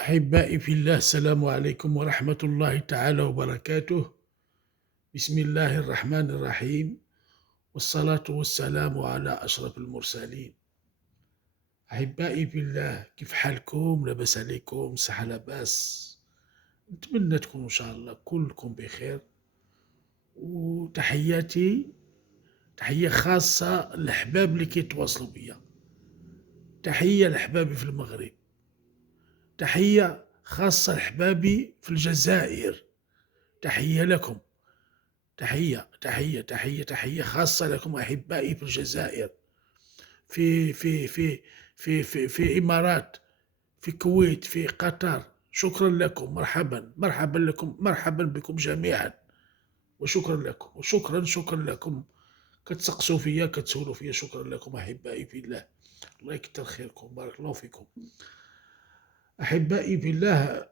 أحبائي في الله، السلام عليكم ورحمة الله تعالى وبركاته. بسم الله الرحمن الرحيم، والصلاة والسلام على أشرف المرسلين. أحبائي في الله، كيف حالكم؟ لاباس عليكم؟ صحة لاباس؟ نتمنى تكونوا إن شاء الله كلكم بخير. وتحياتي تحية خاصة للأحباب اللي كيتواصلوا بيا. تحية لأحبابي في المغرب، تحية خاصة لأحبابي في الجزائر. تحية لكم، تحية خاصة لكم أحبائي في الجزائر، في إمارات، في الكويت، في قطر. شكرا لكم، مرحبا لكم، مرحبا بكم جميعا. وشكرا لكم، شكرا لكم. كتسقسوا فيا، كتسولوا فيا، شكرا لكم أحبائي في الله. الله يكتر خيركم، بارك الله فيكم أحبائي في الله.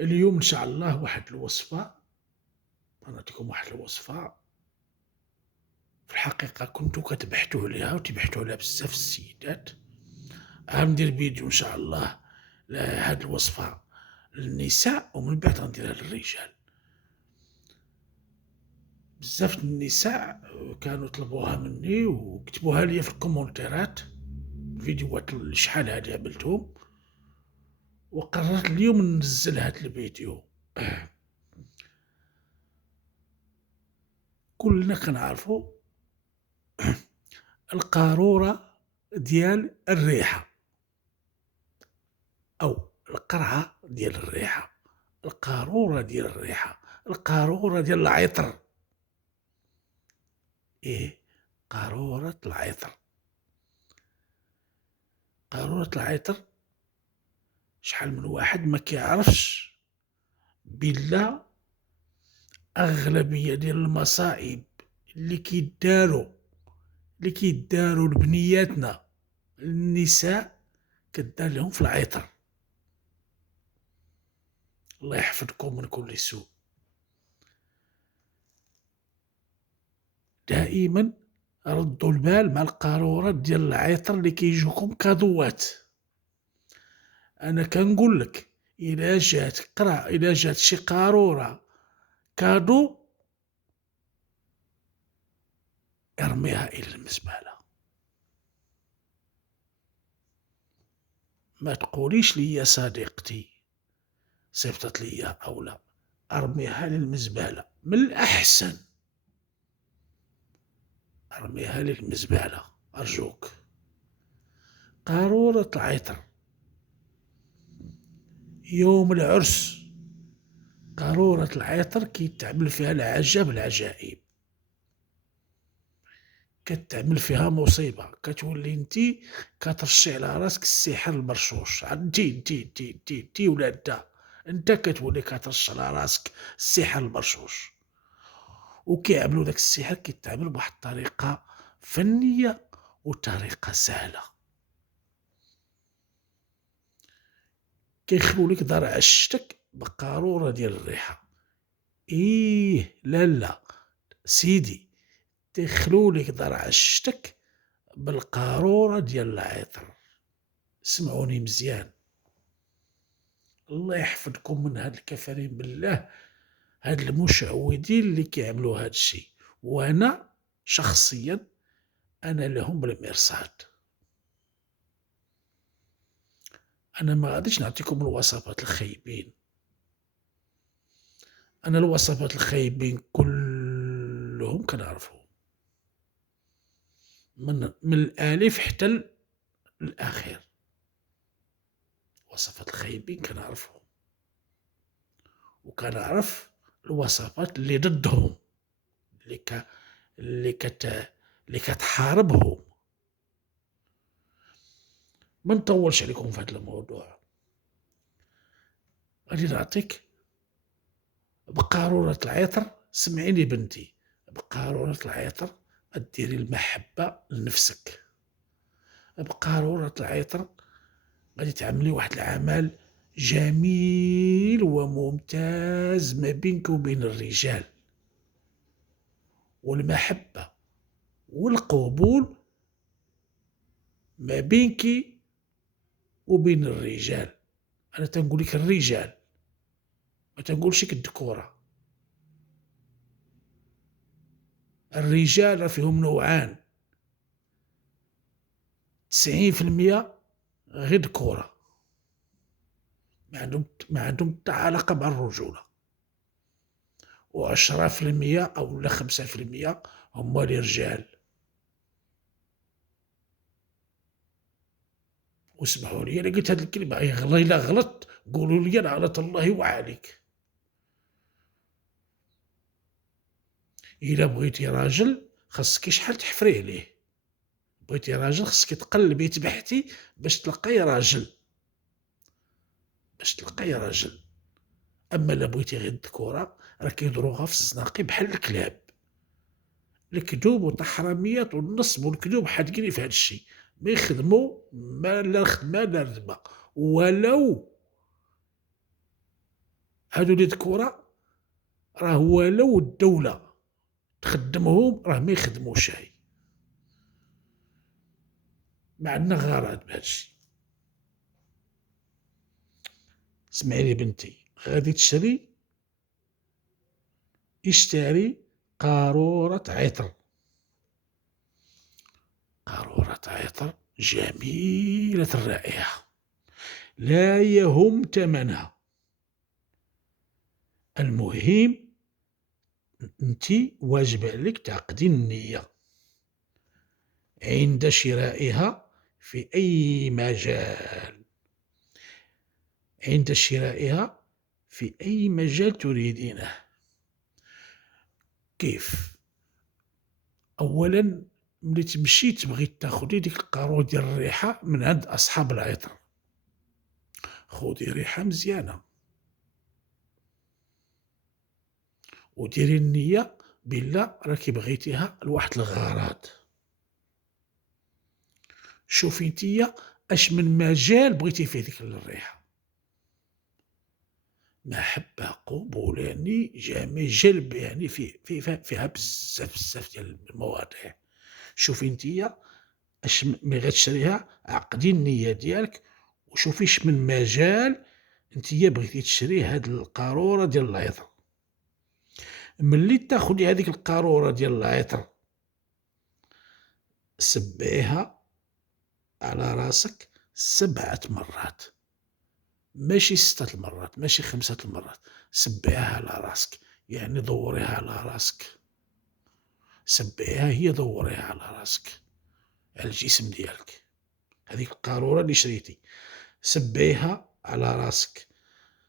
اليوم إن شاء الله واحد الوصفة، غنعطيكم واحد الوصفة. في الحقيقة كنتو كتبحثوا عليها وتبحثوا عليها بزاف السيدات. غندير فيديو إن شاء الله لهاد الوصفة للنساء، ومن بعد غنديرها للرجال. بزاف النساء كانوا طلبوها مني وكتبوها لي في الكومونتيرات، الفيديوهات اللي شحال هادي عملتهم، وقررت اليوم ننزل هاد الفيديو. كلنا كنعرفوا القارورة ديال الريحة، أو القرعة ديال الريحة، القارورة ديال الريحة، القارورة ديال العطر. إيه، قارورة العطر. قارورة العطر، شحال من واحد ما كيعرفش بلا أغلبية ديال المصائب اللي كيداروا لبنياتنا النساء كدار لهم في العطر. الله يحفظكم من كل سوء. دائما ردوا البال مع القارورات ديال العطر اللي كيجوكم كادوات. انا كنقول لك، الا جات شي قارورة كادو، ارميها الى المزبلة. ما تقوليش لي يا صديقتي صيفطت لي او لا، ارميها للمزبلة. من الاحسن ارميها للمزبلة ارجوك. قارورة العطر يوم العرس، قارورة العطر كيتعمل فيها العجب العجائب. كتعمل فيها مصيبة، كتولي انتي كترشي على راسك السحر المرشوش. انتي ولا انت كتولي كترش على راسك السحر المرشوش. وكيعملوا داك السحر كيتعمل بواحد الطريقة فنية وطريقة سهلة. كيخلوا لك دار عشتك بقارورة ديال الريحة. لا سيدي، تيخلوا لك دار عشتك بالقارورة ديال العطر. سمعوني مزيان، الله يحفظكم من هاد الكفرين بالله، هاد المشعوذين اللي كيعملوا هاد الشيء. وانا شخصيا انا لهم بالمرصاد. انا ما غاديش نعطيكم الوصفات الخايبين. انا الوصفات الخايبين كلهم كنعرفهم، من الالف حتى الاخير. وصفات الخايبين كنعرفهم، وكنعرف الوصفات اللي ضدهم، اللي ك اللي كت اللي كتحاربهم. ما نطولش عليكم في هذا الموضوع. غادي نعطيك بقارورة العطر. سمعيني بنتي، بقارورة العطر ديري المحبة لنفسك. بقارورة العطر غادي تعملي واحد العمل جميل وممتاز ما بينك وبين الرجال، والمحبة والقبول ما بينك وبين الرجال. أنا تنقول لك الرجال، ما تنقولش لك الذكورة. الرجال راه فيهم نوعان، 90% غير ذكورة، ما عندهم حتى علاقة مع الرجولة، و10% أو لا 5% هما لي رجال. واسمحوا لي أنا قلت هاد الكلمة، إلا غلطت قولوا لي لعنة الله وعليك. إلا بغيتي راجل خاصك شحال تحفري عليه، بغيتي راجل خاصك تقلبي تبحتي باش تلقاي راجل، أما إلا بغيتي غير الذكورة راه كيضروها في الزناقي بحال الكلاب. الكذوب والتحرميات والنصب والكذوب حادقين في هذا الشيء، ما يخدموا ما لا خدمة لا ردمة. ولو هادو لي ذكورة راه ولو الدولة تخدمهم راه ما يخدموش. ما عندنا غرض بهذا الشيء. اسمعي لي بنتي، غادي اشتري قارورة عطر، قارورة عطر جميلة الرائحة، لا يهم ثمنها، المهم انت واجب عليك تعقدي النية عند شرائها في أي مجال، عند شرائها في أي مجال تريدينه. كيف؟ أولا ملي تمشي تبغي تاخدي ديك القارورة ديال الريحة من عند أصحاب العطر، خودي ريحة مزيانة وديري النية بلا راكي بغيتيها لواحد الغرض. شوفي نتيا اش من مجال بغيتي فيه ديك الريحة، محبة، قبول، جميل، جلب، فيها بزاف بزاف ديال المواضيع. شوفي نتيا اش ملي غتشريها عقدي النية ديالك وشوفي اش من مجال نتيا بغيتي تشري هاد القارورة ديال العطر. ملي تاخدي هذيك القارورة ديال العطر سبعيها على راسك 7 مرات، ماشي 6 المرات، ماشي 5 المرات، سبعيها على راسك، يعني دوريها على راسك، سبعيها هي دوريها على راسك، على الجسم ديالك. هذيك القارورة اللي شريتي سبعيها على راسك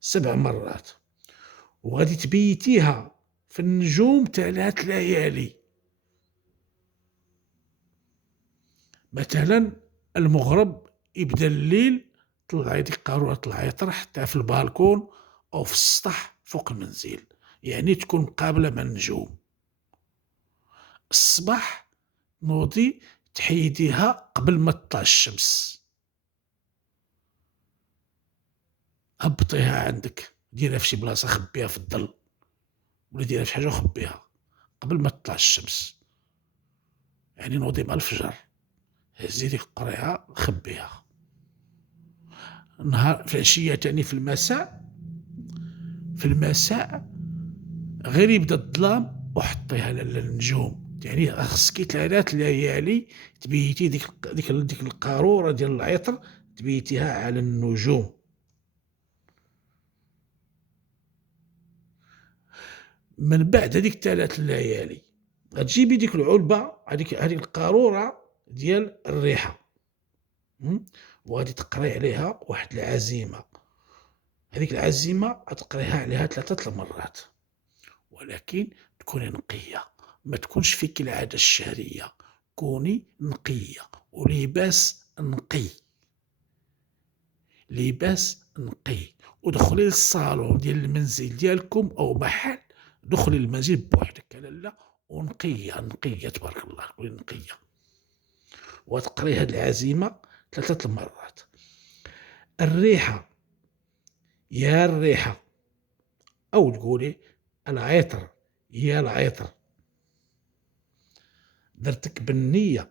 7 مرات، وغادي تبيتيها في النجوم 3 ليالي. مثلا المغرب يبدا الليل، طلعي ديك قارورة العطر حتى في البالكون أو في السطح فوق المنزل، يعني تكون مقابلة مع النجوم. الصباح نوضي تحيديها قبل ما تطلع الشمس، هبطيها عندك، ديرها في شي بلاصة، خبيها في الظل ولا ديرها في شي حاجة وخبيها قبل ما تطلع الشمس، يعني نوضي مع الفجر هزي ديك القريعة خبيها. نهار في العشية تاني في المساء، غير يبدا الظلام وحطيها للنجوم، يعني خصكي 3 ليالي تبيتي ديك القارورة ديال العطر تبيتيها على النجوم. من بعد هذيك 3 ليالي غتجيبي ديك العلبة، هذيك القارورة ديال الريحة، وغادي تقراي عليها واحد العزيمة. هذيك العزيمة غتقريها عليها 3 المرات، ولكن تكوني نقية، ما تكونش فيك العادة الشهرية، كوني نقية ولباس نقي، لباس نقي. ودخلي للصالون ديال المنزل ديالكم أو محل، دخلي للمنزل بوحدك لالا ونقية نقية تبارك الله، كوني نقية، وتقري هاد العزيمة 3 المرات. الريحة، يا الريحة، أو تقولي العطر يا العطر، درتك بالنية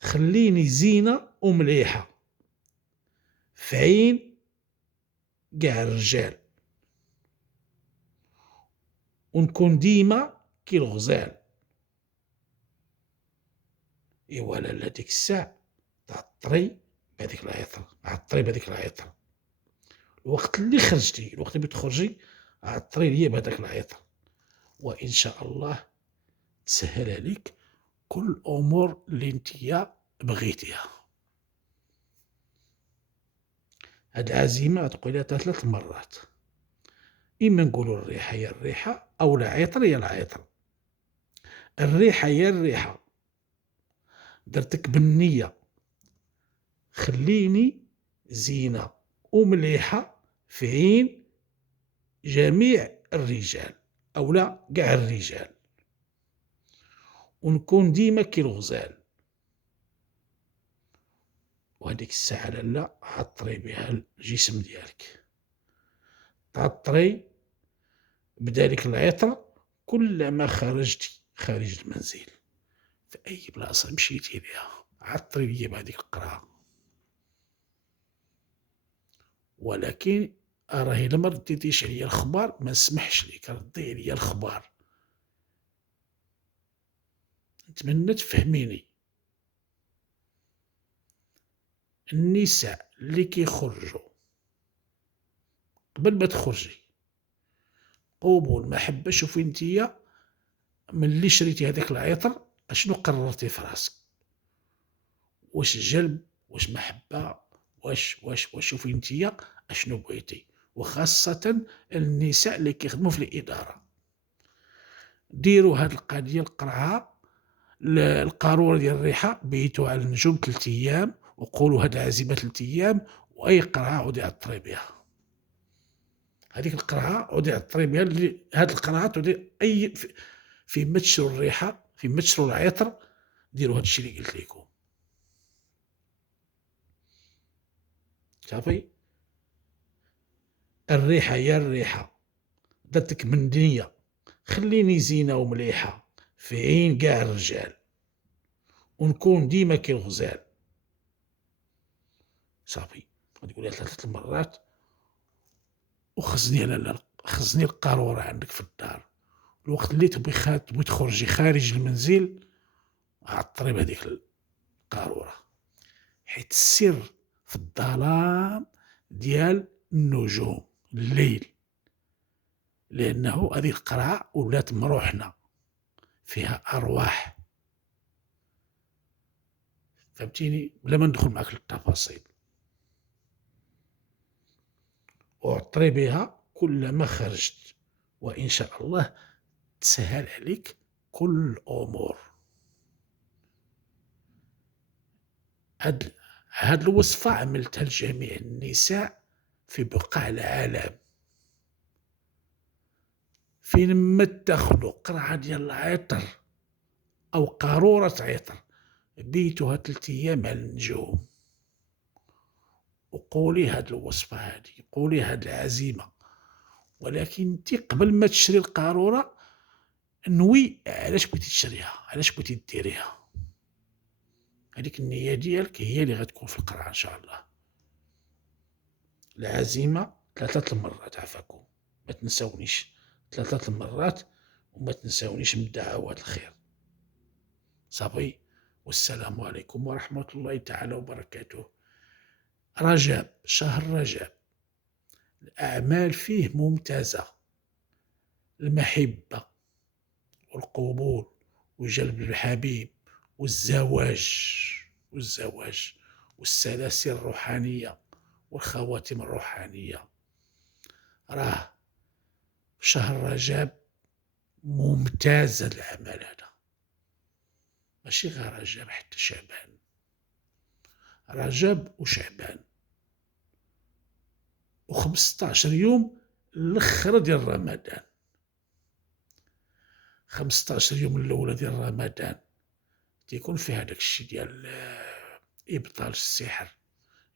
خليني زينة ومليحة في عين قاع الرجال، ونكون ديما كي الغزال. إوا لالا ديك الساع تعطري بهاديك العطرة، عطري بهاديك العطرة، الوقت اللي خرجتي، الوقت اللي تخرجي عطري ليا بهداك العطر، وإن شاء الله تسهل عليك كل الأمور اللي نتيا بغيتيها. هاد العزيمة غتقوليها 3 مرات، إما نقولو الريحة هي الريحة، أو العطر هي العطر. الريحة هي الريحة، درتك بالنية خليني زينة ومليحة في عين جميع الرجال، أو لا قاع الرجال، ونكون ديما كي الغزال. وهاديك الساعة لالا عطري بها الجسم ديالك، تعطري بدالك العطر كلما خرجتي خارج المنزل، في أي بلاصة مشيتي ليها عطري ليا بهاديك القرعة. ولكن راهي إلا ما رديتيش عليا الخبار ما نسمحش ليك، ردي عليا الخبار. نتمنى تفهميني. النساء اللي كيخرجوا قبل ما تخرجي قبول محبة، شوفي نتيا ملي شريتي هذاك العطر اشنو قررتي في راسك، واش جلب، واش محبة، واش شوفي نتيا اشنو بغيتي. وخاصة النساء اللي كيخدموا في الإدارة، ديروا هاد القضية القرعة القارورة ديال الريحة، بيتوها على النجوم 3 أيام، وقولوا هاد العزيمة 3 أيام، وأي قرعة عودي عطري بها. هذيك القرعة عودي عطري بها، هاد القرعة تعودي فين ما تشرو الريحة، فين ما تشرو العطر، ديروا هاد الشي اللي قلت لكم. صافي، الريحة هي الريحة، درتك من دنيا خليني زينة ومليحة في عين قاع الرجال، ونكون ديما كي الغزال. صافي، غادي تقوليها 3 مرات، وخزني لالا، خزني القارورة عندك في الدار، الوقت اللي تبغي تخرجي خارج المنزل عطري بهاديك القارورة، حيت السر في الظلام ديال النجوم الليل، لأنه هذه القرعة ولات مروحنا، فيها أرواح. فهمتيني؟ بلا ما ندخل معاك للتفاصيل. وعطري بها كلما خرجت، وإن شاء الله تسهل عليك كل الأمور. هاد الوصفة عملتها لجميع النساء في بقاع العالم، فين ما تاخدوا قرعة ديال العطر أو قارورة عطر، بيتوها 3 أيام على النجوم، وقولي هاد الوصفة هادي، قولي هاد العزيمة. ولكن انت قبل ما تشري القارورة نوي علاش بغيتي تشريها، علاش بغيتي ديريها. هذيك النية ديالك هي اللي غتكون في القرعة إن شاء الله. العزيمة 3 المرات عفاكم، ما تنساونيش 3 المرات، وما تنساونيش من دعوات الخير. صافي، والسلام عليكم ورحمة الله تعالى وبركاته. رجب، شهر رجب الأعمال فيه ممتازة، المحبة والقبول وجلب الحبيب والزواج والسلاسل الروحانية والخواتم الروحانية. راه شهر رجب ممتاز هاد العمل هذا، ماشي غير رجب، حتى شعبان، رجب وشعبان، و15 يوم الاخر ديال رمضان. 15 يوم الاولى ديال رمضان تيكون فيها داك الشي ديال ابطال السحر،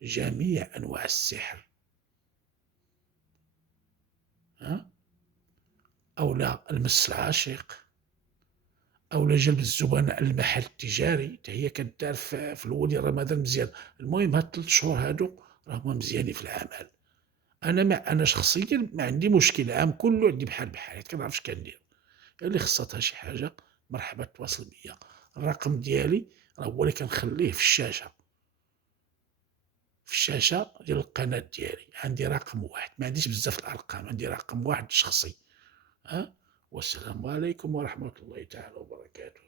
جميع انواع السحر، او لا المس العاشق، أولا جلب الزبناء للمحل التجاري حتى هي كدار في الولي رمضان مزيان. المهم هاد 3 شهور هادو راهما مزيانين في العمل. أنا شخصيا ما عندي مشكل، العام كله عندي بحال بحال، حيت كنعرف اش كندير. اللي خصاتها شي حاجة مرحبا تواصل بيا. الرقم ديالي راه هو اللي كنخليه في الشاشة، في الشاشة ديال القناة ديالي. عندي رقم واحد، ما عنديش بزاف الأرقام، عندي رقم واحد شخصي. والسلام عليكم ورحمة الله تعالى وبركاته.